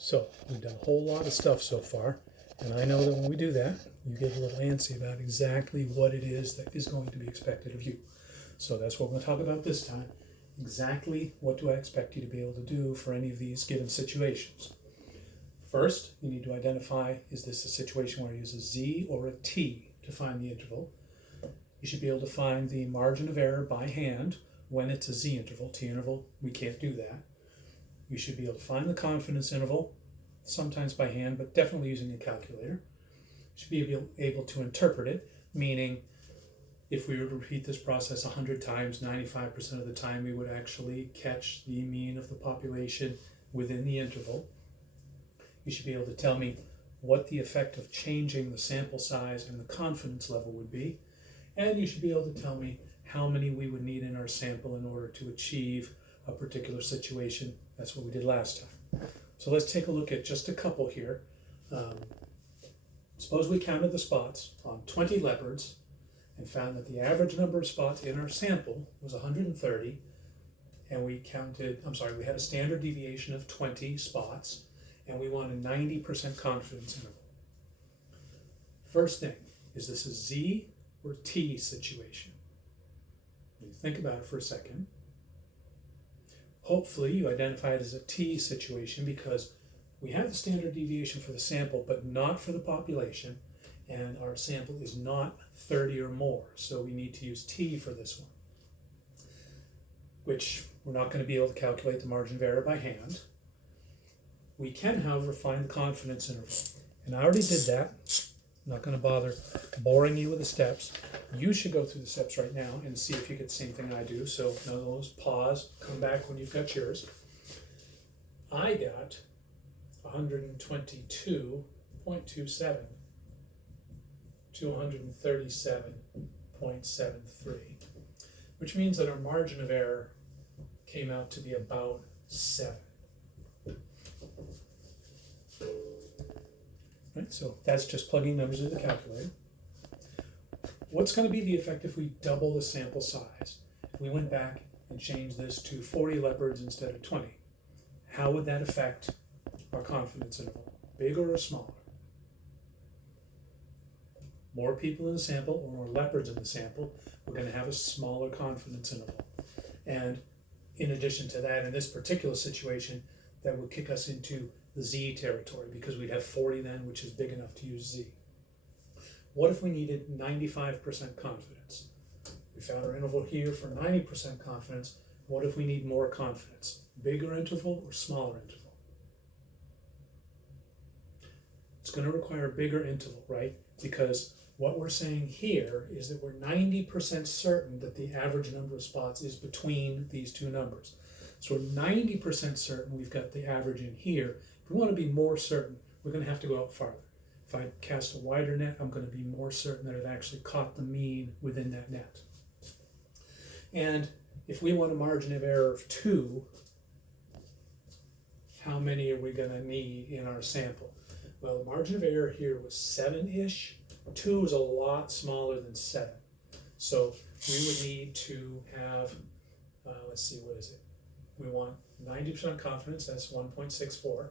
So we've done a whole lot of stuff so far, and I know that when we do that, you get a little antsy about exactly what it is that is going to be expected of you. So that's what we're going to talk about this time. Exactly what do I expect you to be able to do for any of these given situations. First, you need to identify, is this a situation where I use a z or a t to find the interval? You should be able to find the margin of error by hand when it's a z interval. T interval, we can't do that. You should be able to find the confidence interval, sometimes by hand, but definitely using a calculator. You should be able to interpret it, meaning if we were to repeat this process 100 times, 95% of the time we would actually catch the mean of the population within the interval. You should be able to tell me what the effect of changing the sample size and the confidence level would be. And you should be able to tell me how many we would need in our sample in order to achieve a particular situation. That's what we did last time. So let's take a look at just a couple here. Suppose we counted the spots on 20 leopards and found that the average number of spots in our sample was 130, and we had a standard deviation of 20 spots, and we want a 90% confidence interval. First thing, is this a Z or T situation? When you think about it for a second, hopefully you identify it as a T situation because we have the standard deviation for the sample, but not for the population, and our sample is not 30 or more, so we need to use T for this one, which we're not going to be able to calculate the margin of error by hand. We can, however, find the confidence interval, and I already did that. I'm not going to bother boring you with the steps. You should go through the steps right now and see if you get the same thing I do. So none of those, pause, come back when you've got yours. I got 122.27 to 137.73, which means that our margin of error came out to be about 7. Right, so that's just plugging numbers into the calculator. What's going to be the effect if we double the sample size? If we went back and changed this to 40 leopards instead of 20, how would that affect our confidence interval? Bigger or smaller? More people in the sample or more leopards in the sample, we're going to have a smaller confidence interval. And in addition to that, in this particular situation, that would kick us into the Z territory because we'd have 40 then, which is big enough to use Z. What if we needed 95% confidence? We found our interval here for 90% confidence. What if we need more confidence? Bigger interval or smaller interval? It's going to require a bigger interval, right? Because what we're saying here is that we're 90% certain that the average number of spots is between these two numbers. So we're 90% certain we've got the average in here. If we want to be more certain, we're going to have to go out farther. If I cast a wider net, I'm going to be more certain that it actually caught the mean within that net. And if we want a margin of error of 2, how many are we going to need in our sample? Well, the margin of error here was 7-ish. 2 is a lot smaller than 7. So we would need to have, let's see, what is it? We want 90% confidence, that's 1.64.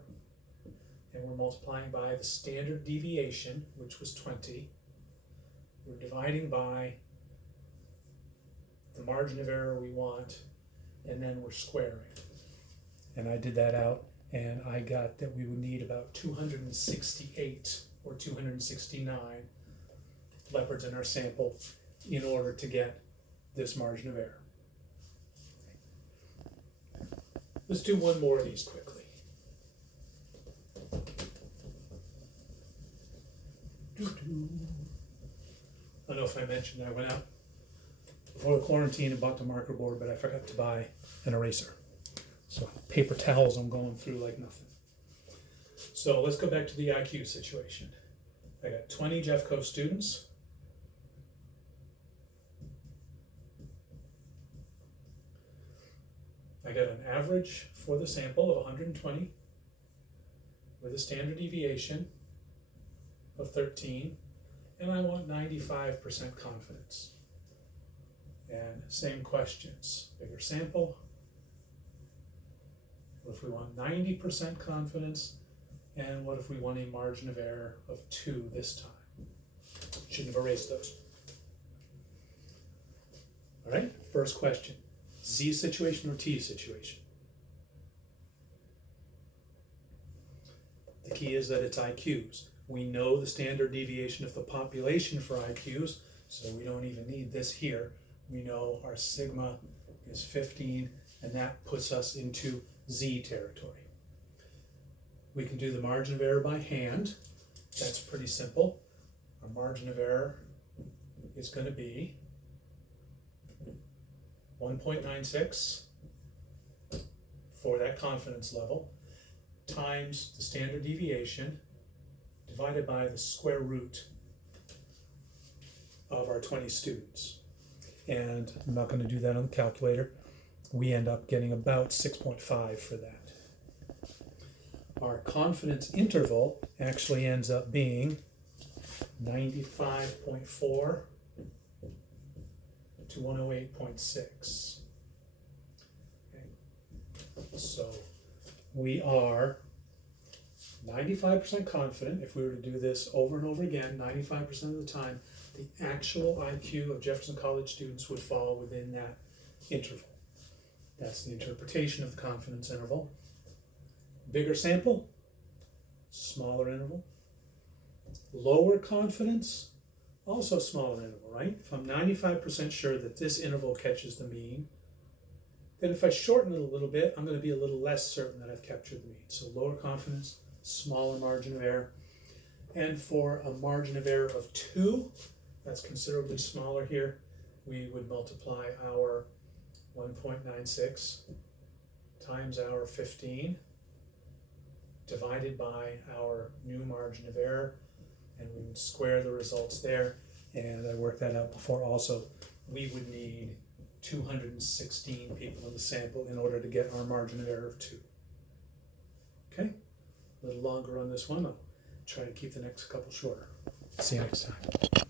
And we're multiplying by the standard deviation, which was 20. We're dividing by the margin of error we want, and then we're squaring. And I did that out, and I got that we would need about 268 or 269 leopards in our sample in order to get this margin of error. Let's do one more of these quickly. I don't know if I mentioned I went out before the quarantine and bought the marker board, but I forgot to buy an eraser. So paper towels I'm going through like nothing. So let's go back to the IQ situation. I got 20 Jeffco students. I got an average for the sample of 120 with a standard deviation of 13, and I want 95% confidence. And same questions, bigger sample. If we want 90% confidence, And what if we want a margin of error of 2 this time? Shouldn't have erased those. All right, first question. Z situation or T situation? The key is that it's IQs. We know the standard deviation of the population for IQs, so we don't even need this here. We know our sigma is 15, and that puts us into Z territory. We can do the margin of error by hand. That's pretty simple. Our margin of error is going to be 1.96 for that confidence level times the standard deviation divided by the square root of our 20 students. And I'm not going to do that on the calculator. We end up getting about 6.5 for that. Our confidence interval actually ends up being 95.4 to 108.6. Okay. So we are 95% confident, if we were to do this over and over again, 95% of the time, the actual IQ of Jefferson College students would fall within that interval. That's the interpretation of the confidence interval. Bigger sample, smaller interval. Lower confidence, also smaller interval, right? If I'm 95% sure that this interval catches the mean, then if I shorten it a little bit, I'm going to be a little less certain that I've captured the mean. So lower confidence, smaller margin of error. And for a margin of error of 2, that's considerably smaller here, we would multiply our 1.96 times our 15 divided by our new margin of error, and we would square the results there. And I worked that out before also. We would need 216 people in the sample in order to get our margin of error of 2. Okay, a little longer on this one. I'll try to keep the next couple shorter. See you next time.